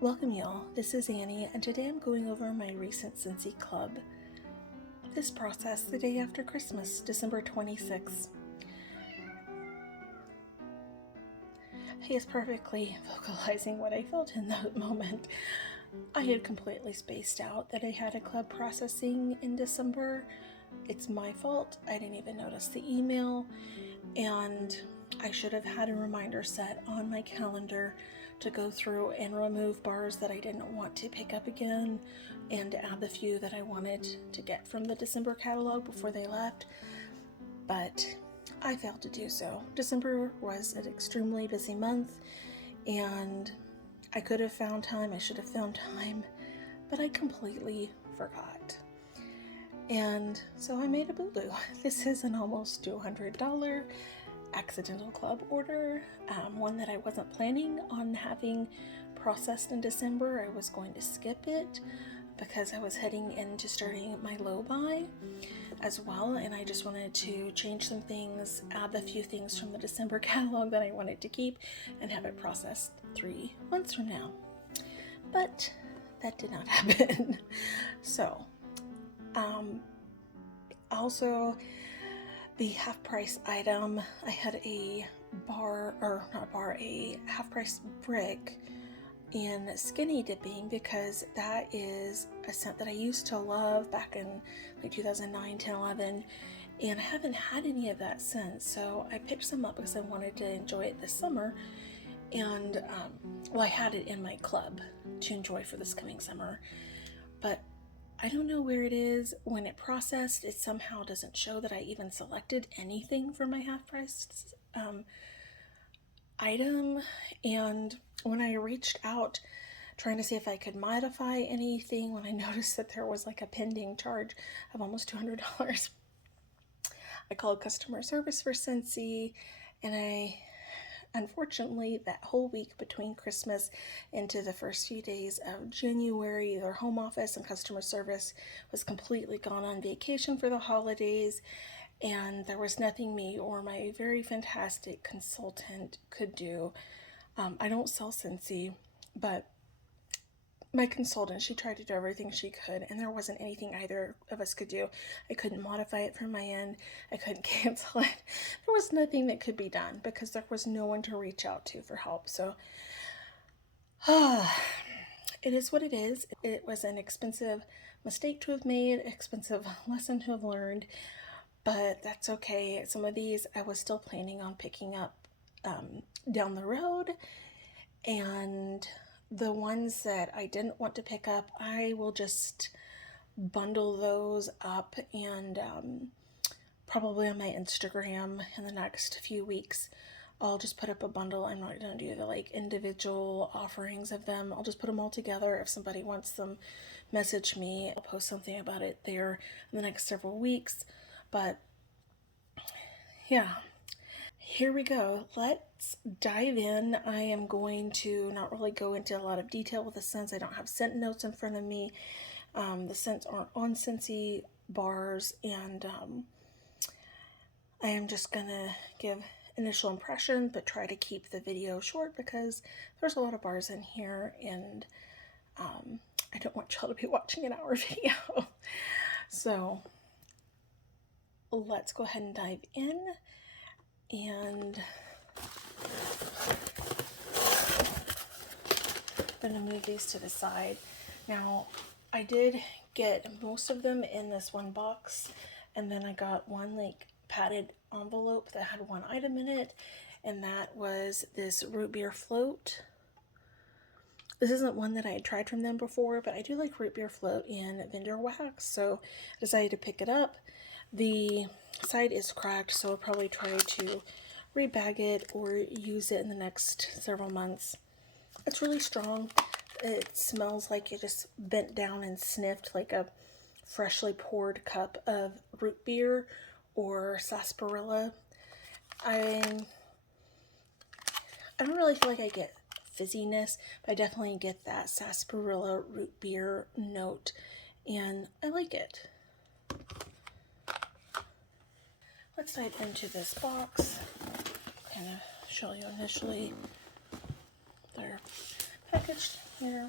Welcome y'all, this is Annie, and today I'm going over my recent Scentsy Club. This process the day after Christmas, December 26th. He is perfectly vocalizing what I felt in that moment. I had completely spaced out that I had a club processing in December. It's my fault, I didn't even notice the email, and I should have had a reminder set on my calendar to go through and remove bars that I didn't want to pick up again and add the few that I wanted to get from the December catalog before they left, but I failed to do so. December was an extremely busy month and I could have found time, I should have found time, but I completely forgot. And so I made a boo-boo. This is an almost $200 accidental club order, one that I wasn't planning on having processed in December. I was going to skip it because I was heading into starting my low buy as well, and I just wanted to change some things, add the few things from the December catalog that I wanted to keep, and have it processed 3 months from now. But that did not happen. So also the half price item, I had a half price brick in skinny dipping because that is a scent that I used to love back in like 2009, 10, 11, and I haven't had any of that since. So I picked some up because I wanted to enjoy it this summer, and I had it in my club to enjoy for this coming summer, but I don't know where it is. When it processed, it somehow doesn't show that I even selected anything for my half-price item. And when I reached out trying to see if I could modify anything, when I noticed that there was like a pending charge of almost $200, I called customer service for Scentsy, and unfortunately, that whole week between Christmas into the first few days of January, their home office and customer service was completely gone on vacation for the holidays, and there was nothing me or my very fantastic consultant could do. I don't sell Scentsy, but my consultant, she tried to do everything she could, and there wasn't anything either of us could do. I couldn't modify it from my end. I couldn't cancel it. There was nothing that could be done because there was no one to reach out to for help. So it is what it is. It was an expensive mistake to have made, expensive lesson to have learned, but that's okay. Some of these I was still planning on picking up down the road, and the ones that I didn't want to pick up, I will just bundle those up and probably on my Instagram in the next few weeks. I'll just put up a bundle. I'm not going to do the like individual offerings of them. I'll just put them all together. If somebody wants them, message me. I'll post something about it there in the next several weeks. But yeah, here we go. Let's dive in. I am going to not really go into a lot of detail with the scents. I don't have scent notes in front of me. The scents aren't on Scentsy bars, and I am just gonna give initial impression, but try to keep the video short because there's a lot of bars in here, and I don't want y'all to be watching an hour video. So let's go ahead and dive in, and I'm gonna move these to the side. Now, I did get most of them in this one box, and then I got one like padded envelope that had one item in it, and that was this root beer float. This isn't one that I had tried from them before, but I do like root beer float in vendor wax, so I decided to pick it up. The side is cracked, so I'll probably try to rebag it or use it in the next several months. It's really strong. It smells like it just bent down and sniffed like a freshly poured cup of root beer or sarsaparilla. I don't really feel like I get fizziness, but I definitely get that sarsaparilla root beer note, and I like it. Let's dive into this box. Kind of show you initially. They're packaged here.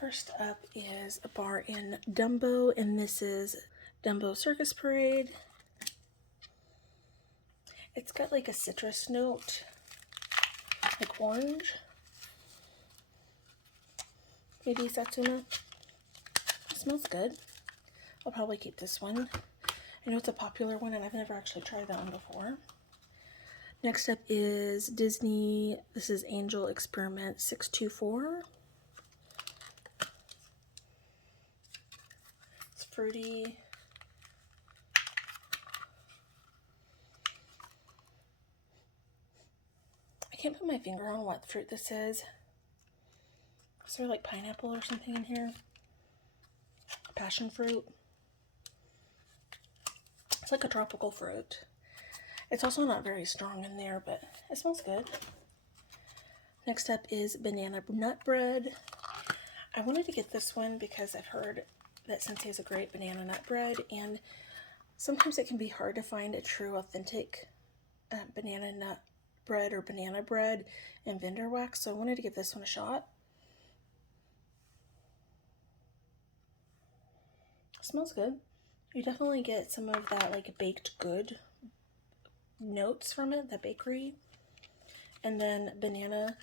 First up is a bar in Dumbo, and this is Dumbo Circus Parade. It's got like a citrus note, like orange. Maybe Satsuma. It smells good. I'll probably keep this one. I know it's a popular one and I've never actually tried that one before. Next up is Disney. This is Angel Experiment 624. It's fruity. I can't put my finger on what fruit this is. Is there like pineapple or something in here? Passion fruit. It's like a tropical fruit. It's also not very strong in there, but it smells good. Next up is banana nut bread. I wanted to get this one because I've heard that Scentsy has a great banana nut bread, and sometimes it can be hard to find a true authentic banana nut bread or banana bread in vendor wax, so I wanted to give this one a shot. It smells good. You definitely get some of that like baked good notes from it, the bakery. And then banana.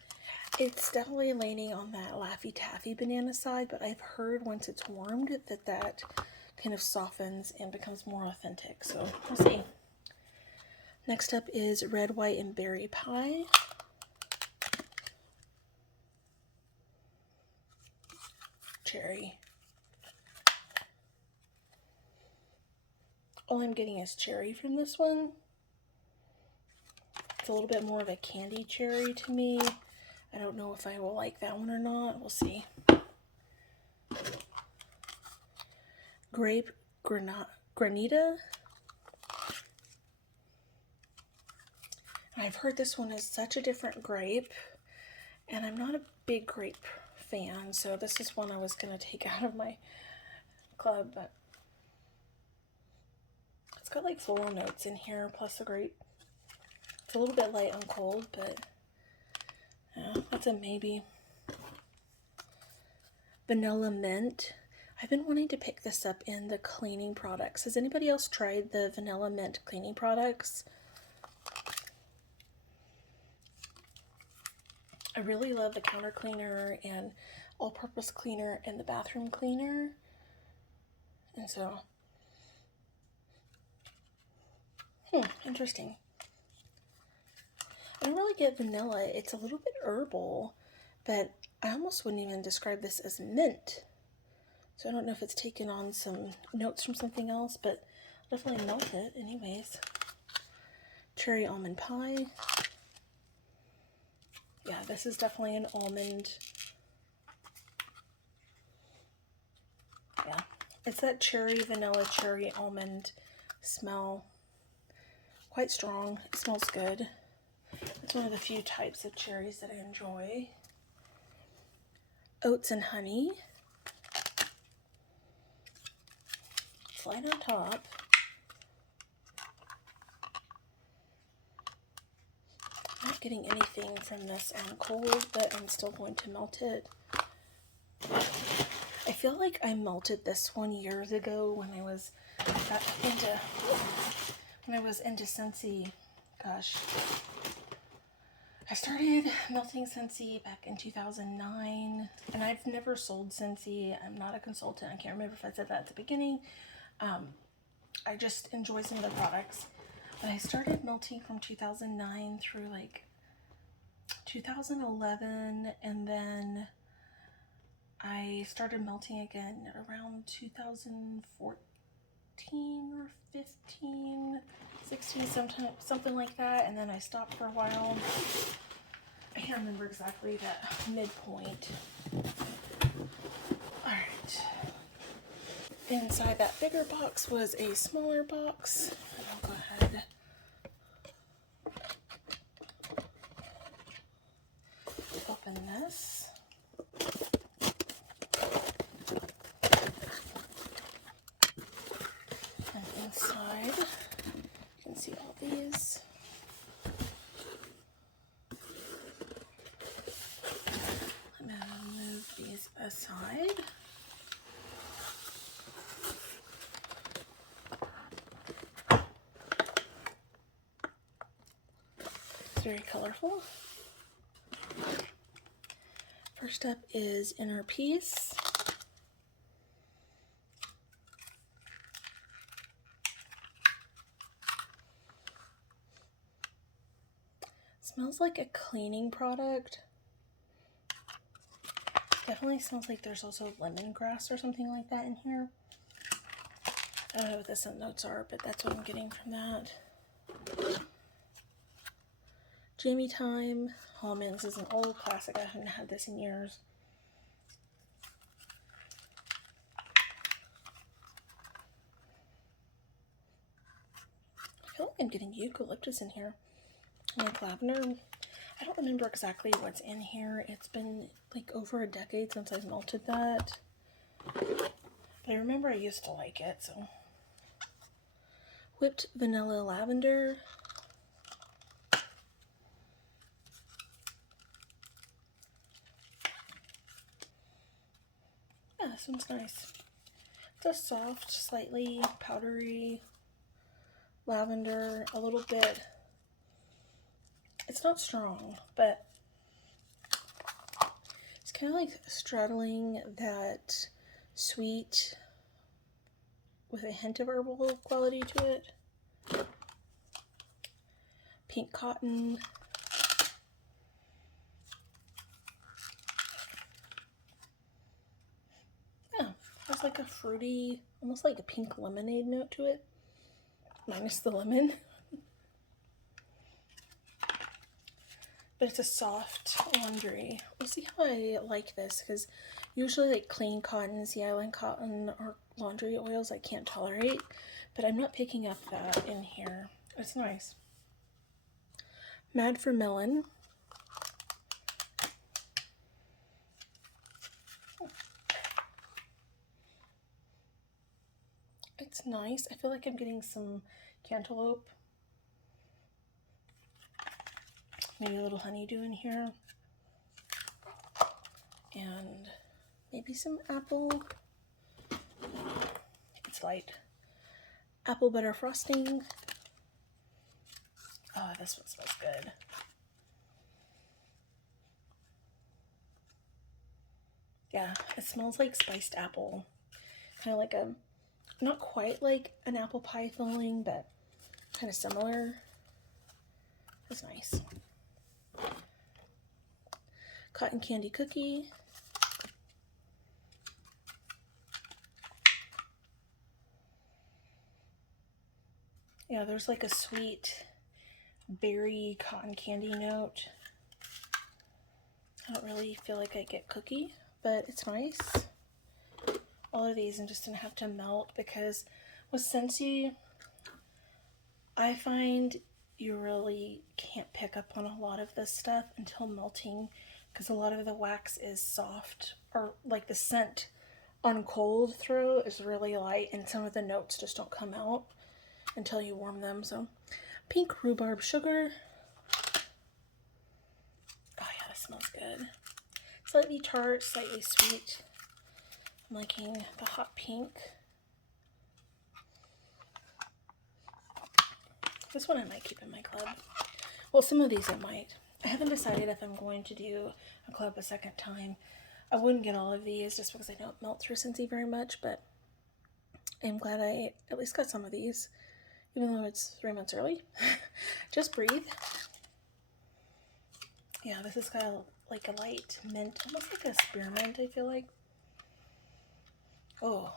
It's definitely leaning on that Laffy Taffy banana side, but I've heard once it's warmed that kind of softens and becomes more authentic. So we'll see. Next up is red, white, and berry pie. Cherry. All I'm getting is cherry from this one. It's a little bit more of a candy cherry to me. I don't know if I will like that one or not. We'll see. Grape Granita. I've heard this one is such a different grape, and I'm not a big grape fan, so this is one I was going to take out of my club, but it's got like floral notes in here, plus a grape. It's a little bit light on cold, but yeah, that's a maybe. Vanilla Mint. I've been wanting to pick this up in the cleaning products. Has anybody else tried the Vanilla Mint cleaning products? I really love the counter cleaner and all-purpose cleaner and the bathroom cleaner. And so, interesting. I don't really get vanilla. It's a little bit herbal, but I almost wouldn't even describe this as mint. So I don't know if it's taken on some notes from something else, but I'll definitely melt it anyways. Cherry almond pie. Yeah, this is definitely an almond. Yeah, it's that cherry, vanilla, cherry, almond smell. Quite strong. It smells good. It's one of the few types of cherries that I enjoy. Oats and honey. It's light on top. I'm not getting anything from this on cold, but I'm still going to melt it. I feel like I melted this one years ago when I was into Scentsy. Gosh. I started melting Scentsy back in 2009, and I've never sold Scentsy. I'm not a consultant. I can't remember if I said that at the beginning. I just enjoy some of the products. But I started melting from 2009 through like 2011, and then I started melting again around 2014 or 15, 16, something like that, and then I stopped for a while. I can't remember exactly that midpoint. Alright. Inside that bigger box was a smaller box. And I'll go ahead. Open this. And inside, you can see all these. aside. It's very colorful. First up is Inner Peace. Smells like a cleaning product. Definitely smells like there's also lemongrass or something like that in here. I don't know what the scent notes are, but that's what I'm getting from that. Jammy Time. Oh man, this is an old classic. I haven't had this in years. I feel like I'm getting eucalyptus in here. Like lavender. I don't remember exactly what's in here. It's been like over a decade since I've melted that. But I remember I used to like it, so. Whipped Vanilla Lavender. Yeah, this one's nice. It's a soft, slightly powdery lavender, a little bit. It's not strong, but it's kind of like straddling that sweet with a hint of herbal quality to it. Pink Cotton. Yeah, has like a fruity, almost like a pink lemonade note to it, minus the lemon. But it's a soft laundry. We'll see how I like this, because usually like clean cottons, the Island Cotton, or laundry oils I can't tolerate, but I'm not picking up that in here. It's nice. Mad for Melon. It's nice. I feel like I'm getting some cantaloupe. Maybe a little honeydew in here. And maybe some apple. It's light. Apple butter frosting. Oh, this one smells good. Yeah, it smells like spiced apple. Kind of like a, not quite like an apple pie filling, but kind of similar. It's nice. Cotton Candy Cookie. Yeah, there's like a sweet berry cotton candy note. I don't really feel like I get cookie, but it's nice. All of these I'm just gonna have to melt, because with Scentsy, I find you really can't pick up on a lot of this stuff until melting, because a lot of the wax is soft, or like the scent on cold throw is really light, and some of the notes just don't come out until you warm them. So Pink Rhubarb Sugar. Oh yeah, this smells good. Slightly tart, slightly sweet. I'm liking the hot pink. This one I might keep in my club. Well, some of these I might. I haven't decided if I'm going to do a club a second time. I wouldn't get all of these just because I don't melt through Scentsy very much, but I'm glad I at least got some of these, even though it's 3 months early. Just Breathe. Yeah, this has got like a light mint, almost like a spearmint, I feel like. Oh.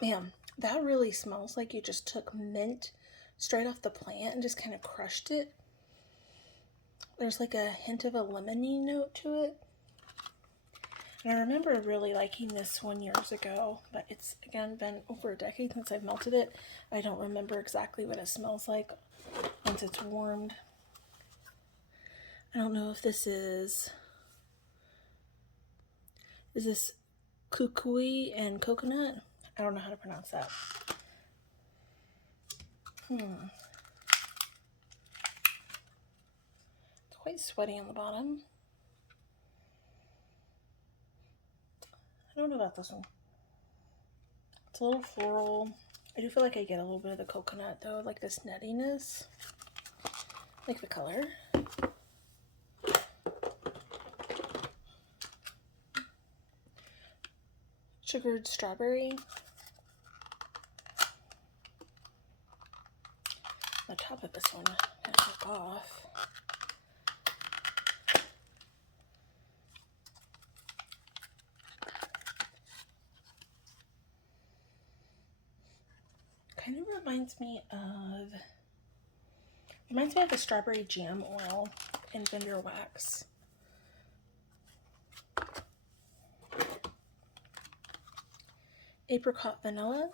Man, that really smells like you just took mint straight off the plant and just kind of crushed it. There's like a hint of a lemony note to it. And I remember really liking this one years ago, but it's, again, been over a decade since I've melted it. I don't remember exactly what it smells like once it's warmed. I don't know if this is this kukui and coconut? I don't know how to pronounce that. It's quite sweaty on the bottom. I don't know about this one. It's a little floral. I do feel like I get a little bit of the coconut though, like this nuttiness. Like the color. Sugared strawberry. The top of this one kind of took off. Kind of reminds me of the strawberry jam oil in Vendor Wax. Apricot vanilla.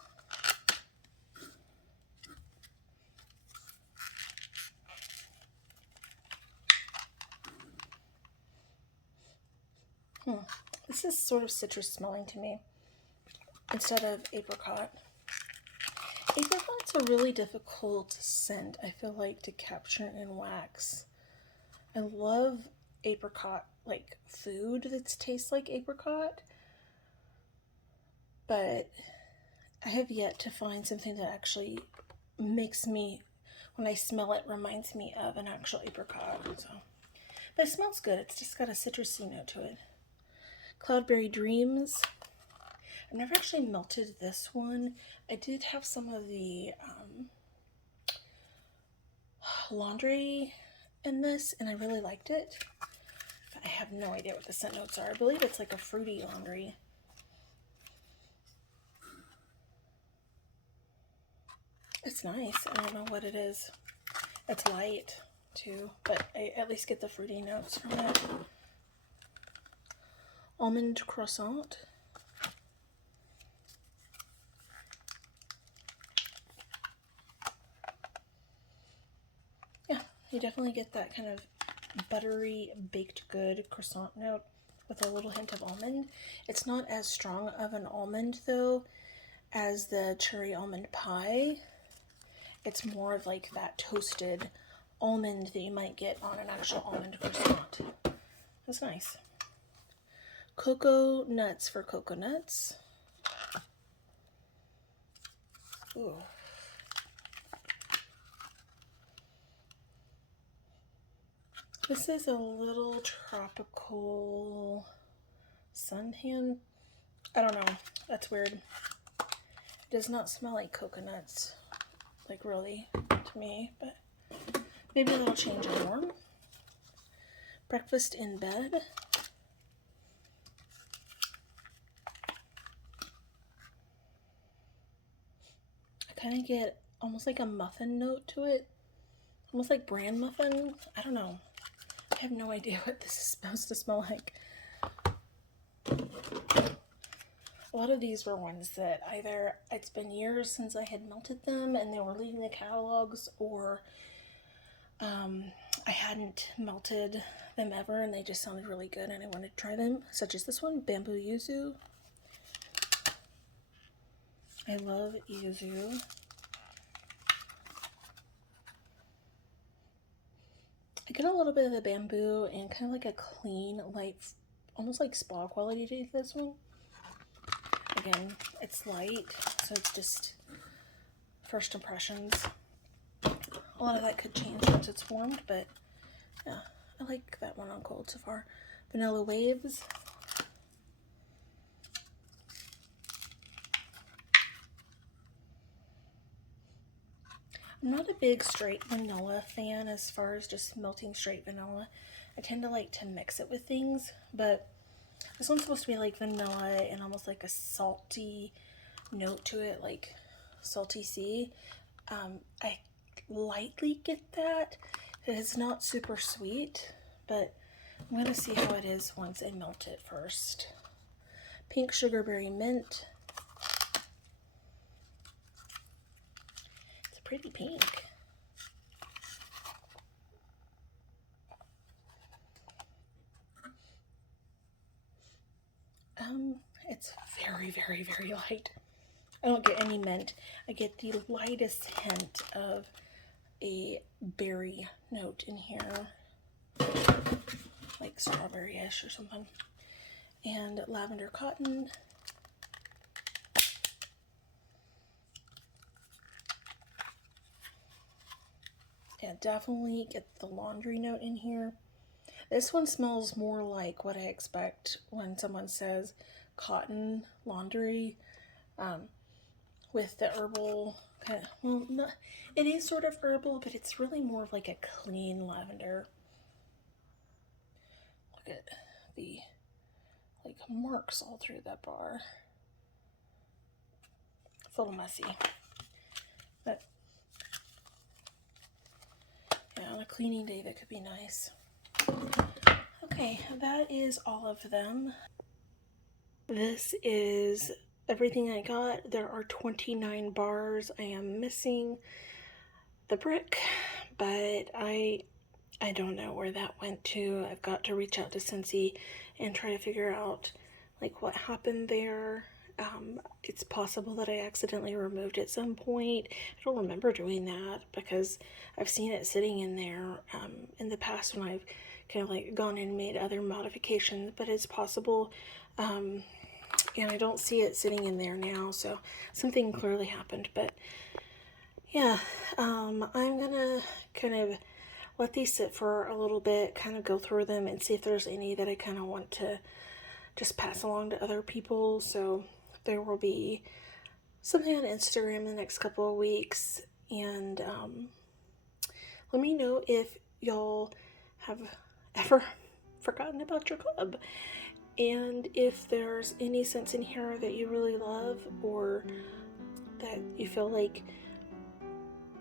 This is sort of citrus smelling to me instead of apricot. Apricot's a really difficult scent, I feel like, to capture in wax. I love apricot, like food that tastes like apricot, but I have yet to find something that actually makes me, when I smell it, reminds me of an actual apricot. So, but it smells good. It's just got a citrusy note to it. Cloudberry Dreams. I've never actually melted this one. I did have some of the laundry in this, and I really liked it. But I have no idea what the scent notes are. I believe it's like a fruity laundry. It's nice. I don't know what it is. It's light too, but I at least get the fruity notes from it. Almond croissant. Yeah, you definitely get that kind of buttery baked good croissant note with a little hint of almond. It's not as strong of an almond though as the cherry almond pie. It's more of like that toasted almond that you might get on an actual almond croissant. That's nice. Cocoa nuts for coconuts. Ooh. This is a little tropical suntan. I don't know. That's weird. It does not smell like coconuts, like really, to me, but maybe that'll change more. Breakfast in bed. I kind of get almost like a muffin note to it. Almost like bran muffin. I don't know. I have no idea what this is supposed to smell like. A lot of these were ones that either it's been years since I had melted them and they were leaving the catalogs, or I hadn't melted them ever and they just sounded really good and I wanted to try them, such as this one, Bamboo Yuzu. I love yuzu. I get a little bit of the bamboo and kind of like a clean, light, almost like spa quality to this one. Again, it's light, so it's just first impressions. A lot of that could change once it's warmed, but yeah, I like that one on cold so far. Vanilla Waves. I'm not a big straight vanilla fan as far as just melting straight vanilla. I tend to like to mix it with things, but this one's supposed to be like vanilla and almost like a salty note to it, like salty sea. I lightly get that. It's not super sweet, but I'm gonna see how it is once I melt it first. Pink Sugarberry Mint. It's a pretty pink. It's very, very, very light. I don't get any mint. I get the lightest hint of a berry note in here, like strawberry-ish or something. And Lavender Cotton. Yeah, definitely get the laundry note in here. This one smells more like what I expect when someone says cotton laundry, with the herbal kind of, well, not, it is sort of herbal, but it's really more of like a clean lavender. Look at the like marks all through that bar. It's a little messy, but yeah, on a cleaning day that could be nice. Okay, that is all of them. This is everything I got. There are 29 bars. I am missing the brick, but I don't know where that went to. I've got to reach out to Scentsy and try to figure out like what happened there. It's possible that I accidentally removed it at some point. I don't remember doing that because I've seen it sitting in there in the past when I've kind of like gone and made other modifications, but it's possible. And I don't see it sitting in there now, so something clearly happened. But yeah, I'm gonna kind of let these sit for a little bit, kind of go through them and see if there's any that I kind of want to just pass along to other people. So there will be something on Instagram in the next couple of weeks, and let me know if y'all have ever forgotten about your club, and if there's any scents in here that you really love or that you feel like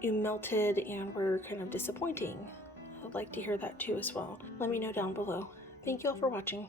you melted and were kind of disappointing. I'd like to hear that too as well. Let me know down below. Thank you all for watching.